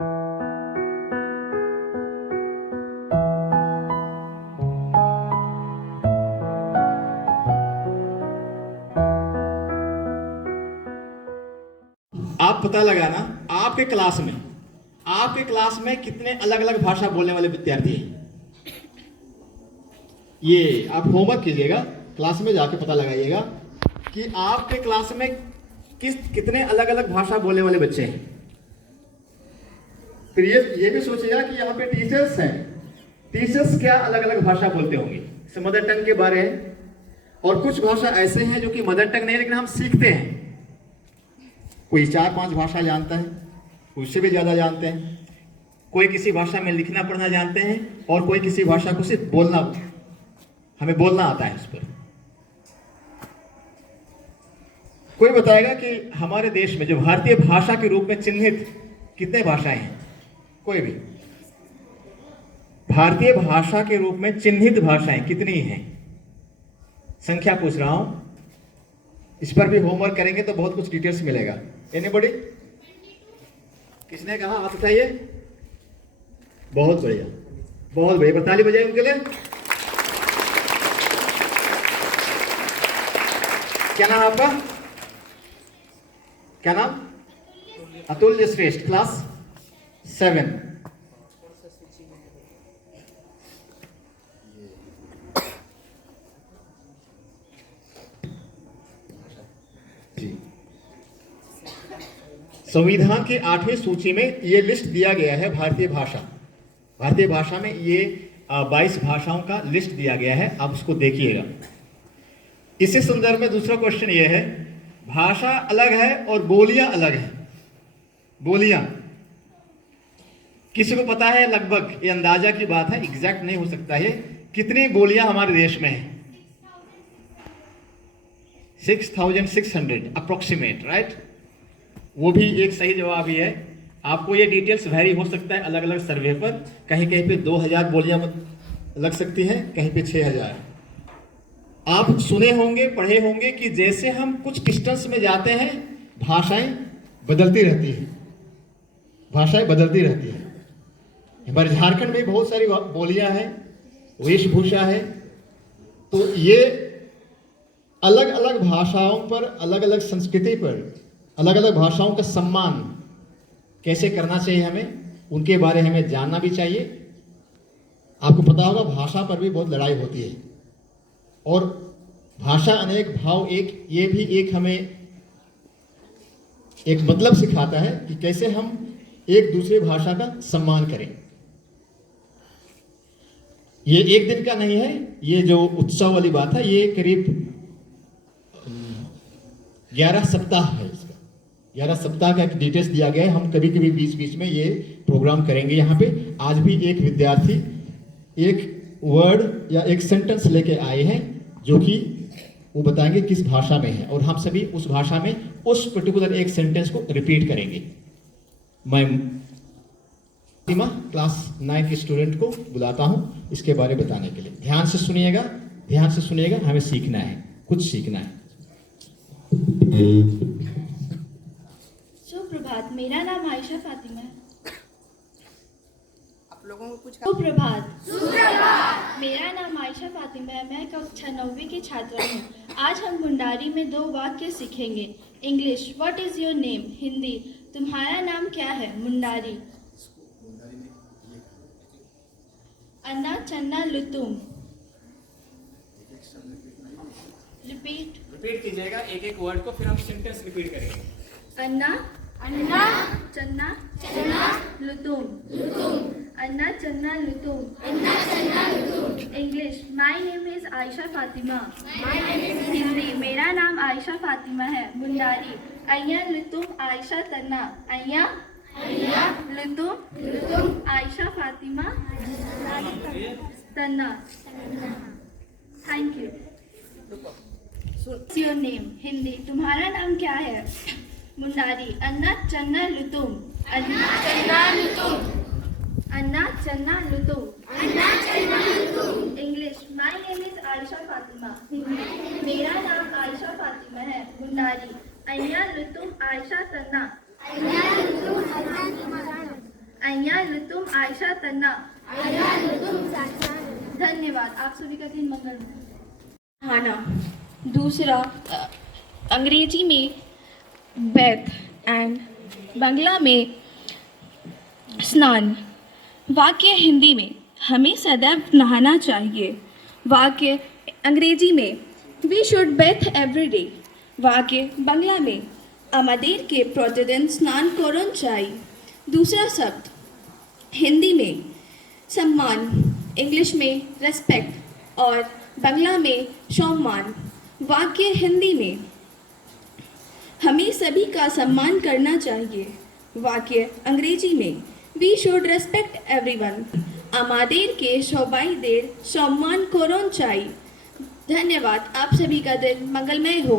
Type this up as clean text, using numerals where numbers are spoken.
आप पता लगाना आपके क्लास में कितने अलग अलग भाषा बोलने वाले विद्यार्थी हैं। ये आप होमवर्क कीजिएगा, क्लास में जाके पता लगाइएगा कि आपके क्लास में कितने अलग अलग भाषा बोलने वाले बच्चे हैं। फिर ये भी सोचिएगा कि यहाँ पे टीचर्स हैं, टीचर्स क्या अलग अलग भाषा बोलते होंगे। मदर टंग के बारे हैं, और कुछ भाषा ऐसे हैं जो कि मदर टंग नहीं लेकिन हम सीखते हैं। कोई 4-5 भाषा जानता है, कोई उससे भी ज़्यादा जानते हैं, कोई किसी भाषा में लिखना पढ़ना जानते हैं, और कोई किसी भाषा को सिर्फ हमें बोलना आता है उस पर। कोई बताएगा कि हमारे देश में जो भारतीय भाषा के रूप में चिन्हित कितने भाषाएं हैं? कोई भी भारतीय भाषा के रूप में चिन्हित भाषाएं कितनी हैं? संख्या पूछ रहा हूं, इस पर भी होमवर्क करेंगे तो बहुत कुछ डिटेल्स मिलेगा। एनीबॉडी? किसने कहा? हाथ उठाइए। बहुत बढ़िया, बहुत बढ़िया, ताली बजाइए उनके लिए। क्या नाम आपका? क्या नाम? अतुल्य श्रेष्ठ, क्लास 7। संविधान के 8वें सूची में ये लिस्ट दिया गया है भारतीय भाषा में ये 22 भाषाओं का लिस्ट दिया गया है। आप उसको देखिएगा। इसी संदर्भ में दूसरा क्वेश्चन ये है, भाषा अलग है और बोलियां अलग हैं। बोलियां किसी को पता है? लगभग ये अंदाजा की बात है, एग्जैक्ट नहीं हो सकता है। कितनी बोलियां हमारे देश में हैं? 6600 अप्रोक्सीमेट, राइट? वो भी एक सही जवाब ही है। आपको ये डिटेल्स वेरी हो सकता है अलग अलग सर्वे पर। कहीं कहीं पे 2000 बोलियां लग सकती हैं, कहीं पे 6000। आप सुने होंगे, पढ़े होंगे कि जैसे हम कुछ डिस्टेंस में जाते हैं भाषाएं बदलती रहती हैं। हमारे झारखंड में बहुत सारी बोलियां हैं, वेशभूषा है। तो ये अलग अलग भाषाओं पर, अलग अलग संस्कृति पर, अलग अलग भाषाओं का सम्मान कैसे करना चाहिए हमें, उनके बारे में हमें जानना भी चाहिए। आपको पता होगा भाषा पर भी बहुत लड़ाई होती है, और भाषा अनेक भाव एक, ये भी एक हमें एक मतलब सिखाता है कि कैसे हम एक दूसरी भाषा का सम्मान करें। ये एक दिन का नहीं है, ये जो उत्सव वाली बात है ये करीब 11 सप्ताह है। इसका 11 सप्ताह का एक डिटेल्स दिया गया है। हम कभी कभी बीच बीच में ये प्रोग्राम करेंगे। यहाँ पे आज भी एक विद्यार्थी एक वर्ड या एक सेंटेंस लेके आए हैं जो कि वो बताएंगे किस भाषा में है, और हम सभी उस भाषा में उस पर्टिकुलर एक सेंटेंस को रिपीट करेंगे। मैं क्लास 9 के स्टूडेंट को बुलाता हूं इसके बारे में बताने के लिए। ध्यान से सुनिएगा, हमें सीखना है, कुछ सीखना है। सुप्रभात, मेरा नाम आयशा फातिमा है। आप लोगों को कुछ सुप्रभात, मेरा नाम आयशा फातिमा है। मैं कक्षा 9वीं की छात्रा हूँ। आज हम मुंडारी में 2 वाक्य सीखेंगे। English, what is your name? Hindi, तुम्हारा नाम क्या है? मुंडारी, अन्ना चन्ना लुतुम। रिपीट कीजिएगा एक एक वर्ड को, फिर हम सेंटेंस रिपीट करेंगे। अन्ना चन्ना लुतुम। अन्ना चन्ना लुतुम। English, my name is Ayesha Fatima. Hindi, मेरा नाम आयशा फातिमा है। मुंडारी, अय्या लुतुम आयशा तन्ना। अय्या लुतुम आयशा फातिमा तन्ना। Thank you. Your name? Hindi, तुम्हारा नाम क्या है? मुंडारी, अन्ना चन्ना लुतुम। अन्ना चन्ना लुतुम। English, my name is Ayesha Fatima. Hindi, मेरा नाम आयशा फातिमा है। मुंडारी, अय्या लुतुम आयशा तन्ना। अय्या लुतुम आयशा तन्ना। धन्यवाद। आप सभी का दिन मंगलमय। नहाना। दूसरा अंग्रेजी में बैथ एंड बांग्ला में स्नान। वाक्य हिंदी में हमें सदैव नहाना चाहिए। वाक्य अंग्रेजी में we should bathe every day. वाक्य बांग्ला में আমাদেরকে प्रतिदिन स्नान करना चाहिए। दूसरा शब्द हिंदी में सम्मान, इंग्लिश में रेस्पेक्ट और बांग्ला में सम्मान। वाक्य हिंदी में हमें सभी का सम्मान करना चाहिए। वाक्य अंग्रेजी में वी शुड रेस्पेक्ट एवरीवन। আমাদেরকে সবাইদের সম্মান করना चाहिए। धन्यवाद। आप सभी का दिन मंगलमय हो।